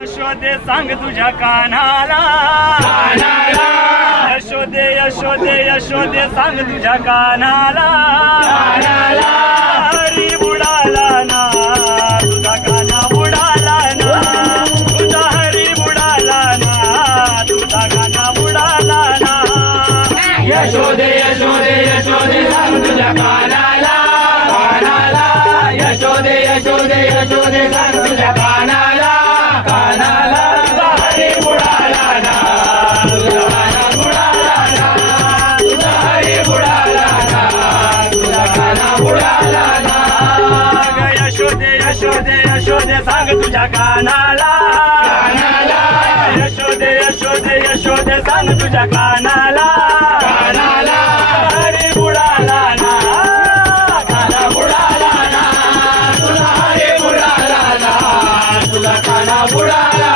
यशोदे सांग तुझ्या कानाला यशोदे यशोदे यशोदे सांग तुझ्या कानाला हरी बुडाला ना तुझा काना बुडाला ना तुझा हरी बुडाला ना तुझा काना बुडाला ना यशोदे यशोदे यशोदे सांग तुझ्या कानाला कानाला यशोदे यशोदे यशोदे सांग तुझ्या कानाला कानाला तुझा हरी बुडाला ना तुझा काना बुडाला ना तुझा हरी बुडाला ना तुझा काना बुडाला ना यशोदे यशोदे यशोदे सांग तुझ्या कानाला कानाला यशोदे यशोदे यशोदे सांग तुझ्या कानाला कानाला हरी बुडाला ना काना बुडाला ना तुझा हरी बुडाला ना तुझा काना बुडाला